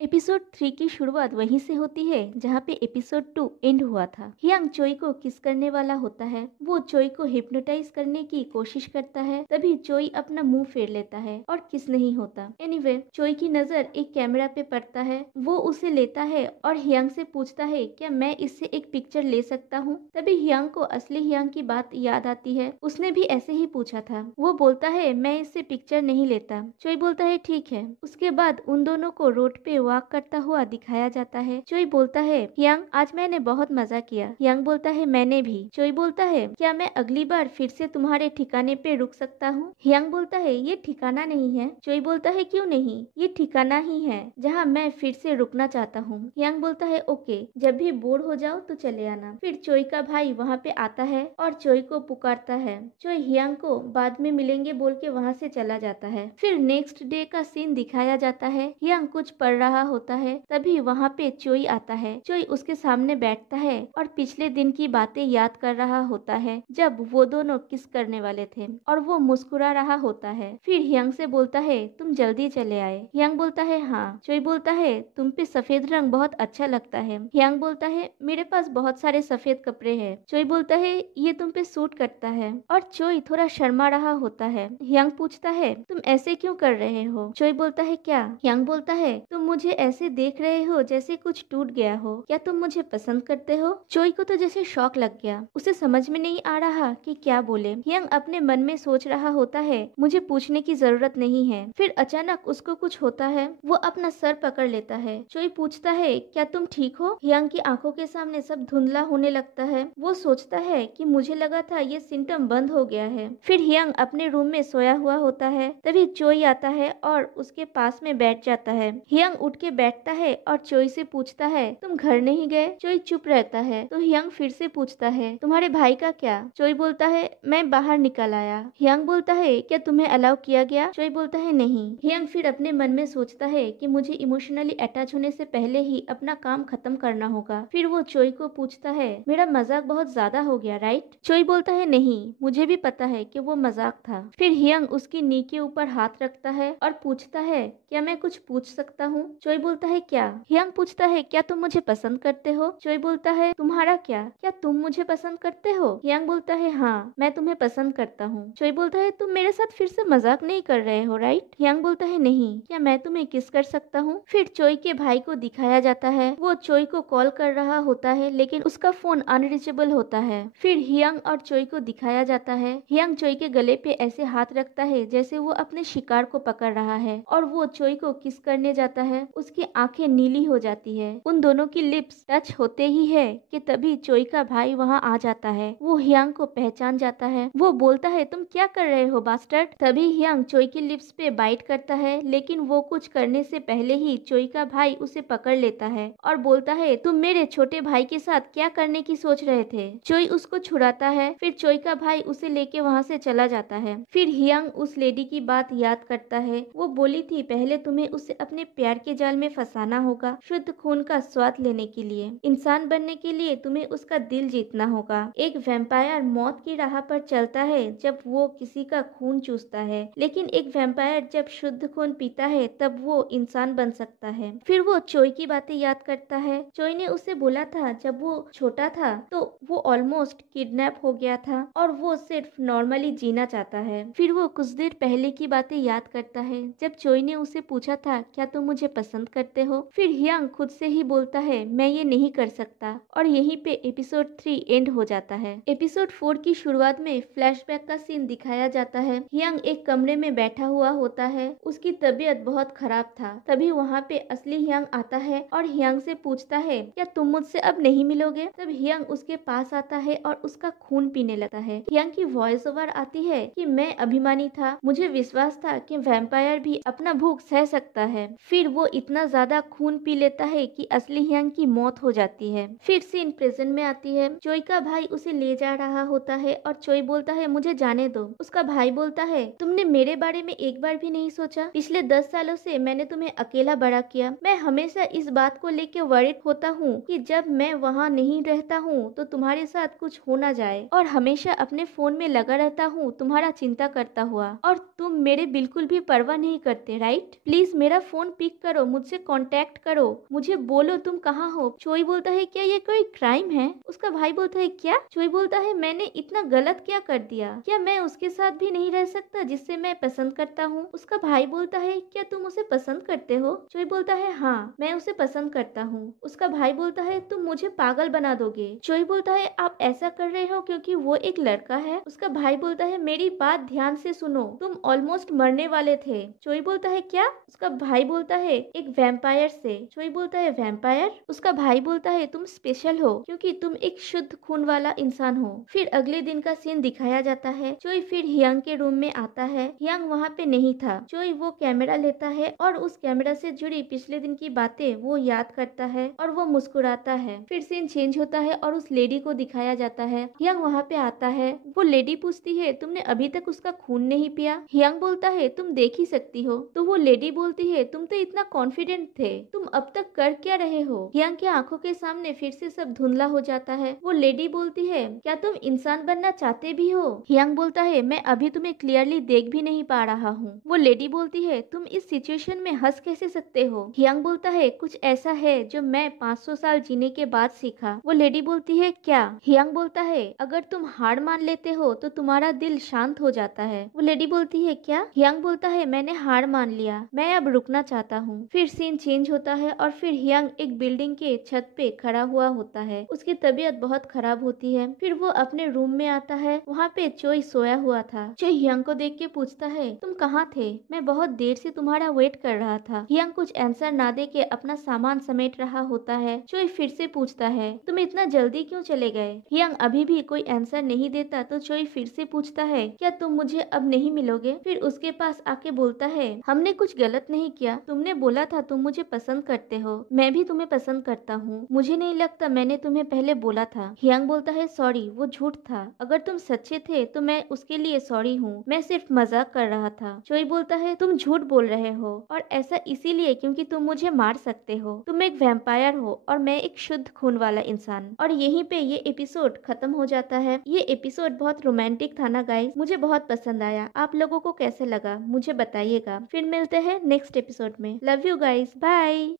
Episode 3 की शुरुआत वहीं से होती है जहाँ पे एपिसोड 2 एंड हुआ था। हियांग चोई को किस करने वाला होता है। वो चोई को हिप्नोटाइज करने की कोशिश करता है, तभी चोई अपना मुंह फेर लेता है और किस नहीं होता। एनीवे, चोई की नजर एक कैमरा पे पड़ता है। वो उसे लेता है और हियांग से पूछता है क्या मैं इससे एक पिक्चर ले सकता हूँ। तभी हियांग को असली हियांग की बात याद आती है। उसने भी ऐसे ही पूछा था। वो बोलता है मैं इससे पिक्चर नहीं लेता। चोई बोलता है ठीक है। उसके बाद उन दोनों को रोड पे वॉक करता हुआ दिखाया जाता है। चोई बोलता है हियांग आज मैंने बहुत मजा किया। हियांग बोलता है मैंने भी। चोई बोलता है क्या मैं अगली बार फिर से तुम्हारे ठिकाने पे रुक सकता हूँ। हियांग बोलता है ये ठिकाना नहीं है। चोई बोलता है क्यों नहीं, ये ठिकाना ही है जहाँ मैं फिर से रुकना चाहता हूँ। हियांग बोलता है ओके, जब भी बोर हो जाओ तो चले आना। फिर चोई का भाई वहाँ पे आता है और चोई को पुकारता है। चोई हियांग को बाद में मिलेंगे बोल के वहाँ से चला जाता है। फिर नेक्स्ट डे का सीन दिखाया जाता है। हियांग कुछ पढ़ रहा होता है, तभी वहाँ पे चोई आता है। चोई उसके सामने बैठता है और पिछले दिन की बातें याद कर रहा होता है जब वो दोनों किस करने वाले थे, और वो मुस्कुरा रहा होता है। फिर हियांग से बोलता है तुम जल्दी चले आए। हियांग बोलता है हाँ। चोई बोलता है तुम पे सफेद रंग बहुत अच्छा लगता है। हियांग बोलता है मेरे पास बहुत सारे सफेद कपड़े हैं। चोई बोलता है ये तुम पे सूट करता है, और चोई थोड़ा शर्मा रहा होता है। हियांग पूछता है तुम ऐसे क्यों कर रहे हो। चोई बोलता है क्या। हियांग बोलता है तुम मुझे ऐसे देख रहे हो जैसे कुछ टूट गया हो, क्या तुम मुझे पसंद करते हो। चोई को तो जैसे शॉक लग गया, उसे समझ में नहीं आ रहा कि क्या बोले। हियांग अपने मन में सोच रहा होता है मुझे पूछने की जरूरत नहीं है। फिर अचानक उसको कुछ होता है, वो अपना सर पकड़ लेता है। चोई पूछता है क्या तुम ठीक हो। हियांग की आंखों के सामने सब धुंधला होने लगता है। वो सोचता है कि मुझे लगा था ये सिम्टम बंद हो गया है। फिर हियांग अपने रूम में सोया हुआ होता है, तभी चोई आता है और उसके पास में बैठ जाता है। हियांग उठ के बैठता है और चोई से पूछता है तुम घर नहीं गए। चोई चुप रहता है तो हियांग फिर से पूछता है तुम्हारे भाई का क्या। चोई बोलता है मैं बाहर निकल आया। हियांग बोलता है क्या तुम्हें अलाउ किया गया। चोई बोलता है नहीं। हियांग फिर अपने मन में सोचता है कि मुझे इमोशनली अटैच होने से पहले ही अपना काम खत्म करना होगा। फिर वो चोई को पूछता है मेरा मजाक बहुत ज्यादा हो गया राइट। चोई बोलता है नहीं, मुझे भी पता है कि वो मजाक था। फिर हियांग उसकी नी के ऊपर हाथ रखता है और पूछता है क्या मैं कुछ पूछ सकता हूँ। चोई बोलता है क्या। हियांग पूछता है क्या तुम मुझे पसंद करते हो। चोई बोलता है तुम्हारा क्या, क्या तुम मुझे पसंद करते हो। हियांग बोलता है हाँ, मैं तुम्हें पसंद करता हूँ। चोई बोलता है तुम मेरे साथ फिर से मजाक नहीं कर रहे हो राइट। हियांग बोलता है नहीं, क्या मैं तुम्हें किस कर सकता हूँ। फिर चोई के भाई को दिखाया जाता है। वो चोई को कॉल कर रहा होता है लेकिन उसका फोन अनरीचेबल होता है। फिर हियांग और चोई को दिखाया जाता है। हियांग चोई के गले पे ऐसे हाथ रखता है जैसे वो अपने शिकार को पकड़ रहा है, और वो चोई को किस करने जाता है। उसकी आंखें नीली हो जाती है। उन दोनों की लिप्स टच होते ही है कि तभी चोई का भाई वहाँ आ जाता है। वो हियांग को पहचान जाता है। वो बोलता है तुम क्या कर रहे हो बास्टर्ड। तभी हियांग चोई की लिप्स पे बाइट करता है, लेकिन वो कुछ करने से पहले ही चोई का भाई उसे पकड़ लेता है और बोलता है तुम मेरे छोटे भाई के साथ क्या करने की सोच रहे थे। चोई उसको छुड़ाता है। फिर चोई का भाई उसे लेके वहाँ से चला जाता है। फिर हियांग उस लेडी की बात याद करता है। वो बोली थी पहले तुम्हें उसे अपने प्यार के जाल में फंसाना होगा, शुद्ध खून का स्वाद लेने के लिए, इंसान बनने के लिए तुम्हें उसका दिल जीतना होगा। एक वैम्पायर मौत की राह पर चलता है जब वो किसी का खून चूसता है, लेकिन एक वैम्पायर जब शुद्ध खून पीता है तब वो इंसान बन सकता है। फिर वो चोई की बातें याद करता है। चोई ने उसे बोला था जब वो छोटा था तो वो ऑलमोस्ट किडनैप हो गया था और वो सिर्फ नॉर्मली जीना चाहता है। फिर वो कुछ देर पहले की बातें याद करता है जब चोई ने उसे पूछा था क्या तुम मुझे पसंद करते हो। फिर हियांग खुद से ही बोलता है मैं ये नहीं कर सकता, और यहीं पे एपिसोड 3 एंड हो जाता है। एपिसोड 4 की शुरुआत में फ्लैशबैक का सीन दिखाया जाता है। हियांग एक कमरे में बैठा हुआ होता है। उसकी तबीयत बहुत खराब था। तभी वहाँ पे असली हियांग आता है और हियांग से पूछता है क्या तुम मुझसे अब नहीं मिलोगे। तब हियांग उसके पास आता है और उसका खून पीने लगता है। हियांग की वॉइस ओवर आती है कि मैं अभिमानी था, मुझे विश्वास था कि वैम्पायर भी अपना भूख सह सकता है। फिर वो इतना ज्यादा खून पी लेता है कि असली हियांग की मौत हो जाती है। फिर सीन प्रेजेंट में आती है। चोई का भाई उसे ले जा रहा होता है और चोई बोलता है मुझे जाने दो। उसका भाई बोलता है तुमने मेरे बारे में एक बार भी नहीं सोचा। पिछले 10 सालों से मैंने तुम्हें अकेला बड़ा किया। मैं हमेशा इस बात को लेकर वरिड होता हूँ कि जब मैं वहाँ नहीं रहता हूँ तो तुम्हारे साथ कुछ हो ना जाए, और हमेशा अपने फोन में लगा रहता हूँ तुम्हारा चिंता करता हुआ, और तुम मेरे बिल्कुल भी परवाह नहीं करते राइट। प्लीज मेरा फोन पिक करो, मुझसे कांटेक्ट करो, मुझे बोलो तुम कहाँ हो। चोई बोलता है क्या ये कोई क्राइम है? उसका भाई बोलता है क्या? चोई बोलता है मैंने इतना गलत क्या कर दिया? क्या मैं उसके साथ भी नहीं रह सकता जिससे मैं पसंद करता हूँ? उसका भाई बोलता है क्या तुम उसे पसंद करते हो? चोई बोलता है हाँ, मैं उसे पसंद करता हूँ। उसका भाई बोलता है तुम मुझे पागल बना दोगे। चोई बोलता है आप ऐसा कर रहे हो क्योंकि वो एक लड़का है। उसका भाई बोलता है मेरी बात ध्यान से सुनो, तुम ऑलमोस्ट मरने वाले थे। चोई बोलता है क्या? उसका भाई बोलता है एक वैम्पायर से। चोई बोलता है वैम्पायर? उसका भाई बोलता है तुम स्पेशल हो क्योंकि तुम एक शुद्ध खून वाला इंसान हो। फिर अगले दिन का सीन दिखाया जाता है। चोई फिर हियांग के रूम में आता है। हियांग वहाँ पे नहीं था। चोई वो कैमरा लेता है और उस कैमरा से जुड़ी पिछले दिन की बातें वो याद करता है और वो मुस्कुराता है। फिर सीन चेंज होता है और उस लेडी को दिखाया जाता है। हियांग वहाँ पे आता है। वो लेडी पूछती है तुमने अभी तक उसका खून नहीं पिया? हियांग बोलता है तुम देख ही सकती हो। तो वो लेडी बोलती है तुम तो इतना कॉन्फिडेंट थे, तुम अब तक कर क्या रहे हो? हियांग की आंखों के सामने फिर से सब धुंधला हो जाता है। वो लेडी बोलती है क्या तुम इंसान बनना चाहते भी हो? हियांग बोलता है मैं अभी तुम्हें क्लियरली देख भी नहीं पा रहा हूँ। वो लेडी बोलती है तुम इस सिचुएशन में हंस कैसे सकते हो? हियांग बोलता है कुछ ऐसा है जो मैं 500 साल जीने के बाद सीखा। वो लेडी बोलती है क्या? हियांग बोलता है अगर तुम हार मान लेते हो तो तुम्हारा दिल शांत हो जाता है। वो लेडी बोलती है क्या? हियांग बोलता है मैंने हार मान लिया, मैं अब रुकना चाहता हूँ। फिर सीन चेंज होता है और फिर हियांग एक बिल्डिंग के छत पे खड़ा हुआ होता है। उसकी तबीयत बहुत खराब होती है। फिर वो अपने रूम में आता है। वहाँ पे चोई सोया हुआ था। चोई हियांग को देख के पूछता है तुम कहाँ थे? मैं बहुत देर से तुम्हारा वेट कर रहा था। हियांग कुछ आंसर ना दे के अपना सामान समेट रहा होता है। चोई फिर से पूछता है तुम इतना जल्दी क्यों चले गए? हियांग अभी भी कोई आंसर नहीं देता तो चोई फिर से पूछता है क्या तुम मुझे अब नहीं मिलोगे? फिर उसके पास आके बोलता है हमने कुछ गलत नहीं किया, तुमने बोला था तुम मुझे पसंद करते हो, मैं भी तुम्हें पसंद करता हूँ, मुझे नहीं लगता मैंने तुम्हें पहले बोला था। हियांग बोलता है सॉरी, वो झूठ था, अगर तुम सच्चे थे तो मैं उसके लिए सॉरी हूँ, मैं सिर्फ मजाक कर रहा था। चोई बोलता है तुम झूठ बोल रहे हो और ऐसा इसीलिए क्योंकि तुम मुझे मार सकते हो, तुम एक वैम्पायर हो और मैं एक शुद्ध खून वाला इंसान। और यहीं पे ये एपिसोड खत्म हो जाता है। ये एपिसोड बहुत रोमांटिक था ना गाइस, मुझे बहुत पसंद आया। आप लोगों को कैसे लगा मुझे बताइएगा। फिर मिलते हैं नेक्स्ट एपिसोड में। Love you guys, bye.